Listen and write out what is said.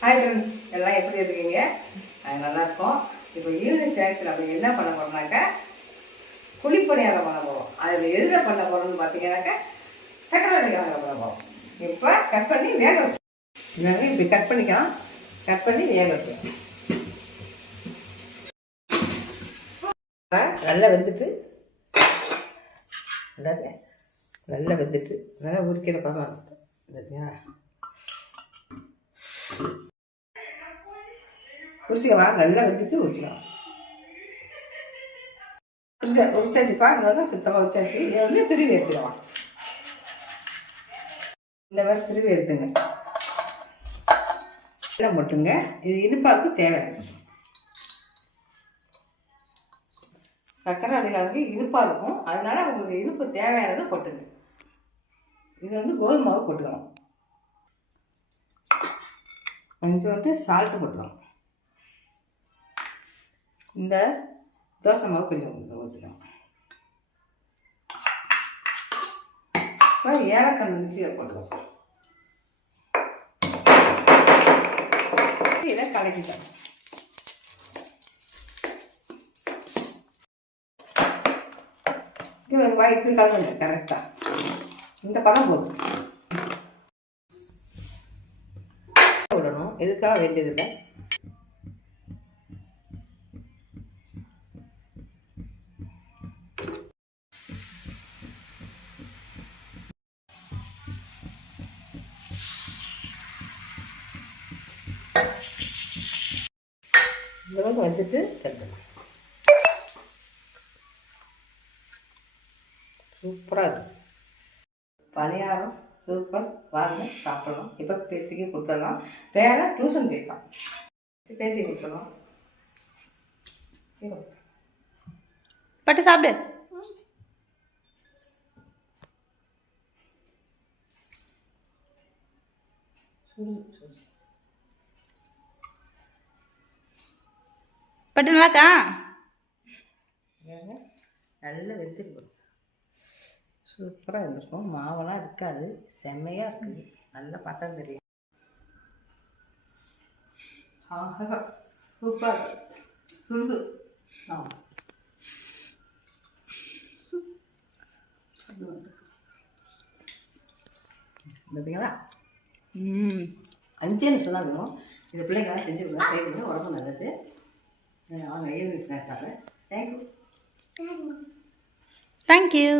Hi friends, எல்லாம் எப்படி இருக்கீங்க? நல்லாயிருக்கோம். இப்போ ஈவினிங் ஸ்நாக்ஸ் நம்ம என்ன பண்ண போகிறோம்னாக்கா குழிப்பணியாரம் பண்ண போகிறோம். அதில் எதில் பண்ண போகிறோம்னு பார்த்தீங்கன்னாக்கா சக்கரை கிழங்கு பண்ண போகிறோம். இப்போ கட் பண்ணி வேக வச்சு இப்படி கட் பண்ணிக்கலாம். கட் பண்ணி வேக வச்சோம். நல்லா வெந்துட்டு நல்லா வெந்துட்டு நல்லா உரிக்கிற பழம் இல்லையா? உரிச்சிக்கலாம். நல்லா வெந்துட்டு உரிச்சிக்கலாம். உரிச்சாச்சுப்பா. நல்லா சுத்தமாக உரிச்சாச்சு. இதை வந்து திருவி எடுத்துக்கலாம். இந்த மாதிரி திருவி எடுத்துங்க. எல்லாம் போட்டுங்க. இது இனிப்பாவுக்கு தேவை. சக்கரை அடிக்காது இனிப்பாக இருக்கும். அதனால உங்களுக்கு இனிப்பு தேவையானது போட்டுங்க. இது வந்து கோதுமை மாவு போட்டுக்கலாம். கொஞ்சோண்டு சால்ட்டு போட்டுக்கலாம். இந்த தோசை மாவு கொஞ்சம் ஊற்றிக்கலாம். ஏலக்காய் மிக்சியில் போட்டுக்கலாம். இதை கலக்கிட்டோம். இப்படி கலந்துங்க கரெக்டாக. இந்த பதம் போதும். விடணும். எதுக்காக வேண்டியதில்லை. இந்த வந்துட்டு கட்டணும். சூப்பராக இருக்குது. பணியாரம் சூப்பர். வாங்க சாப்பிடலாம். இப்போ பேத்திக்கு கொடுத்துடலாம். வேறு டியூஷன் போய்க்கலாம். பேத்தி கொடுத்துடலாம். பட்டு சாப்பிடு. பட்டு நல்லாக்கா? நல்லா வெந்திருக்கும். சூப்பராக இருந்திருக்கும். மாவெல்லாம் இருக்காது. செம்மையாக இருக்குது. நல்லா பார்த்தா தெரியும். சூப்பர் சுடுது. பார்த்தீங்களா? 5 நிமிஷம் தான் வேணும். இந்த பிள்ளைங்களாம் செஞ்சு கொடுங்க. ட்ரை பண்ணி உடம்பு நல்லது. அவங்க ஈவினிங் ஸ்நாக்ஸ் சாப்பிட்றேன். தேங்க்யூ. தேங்க்யூ.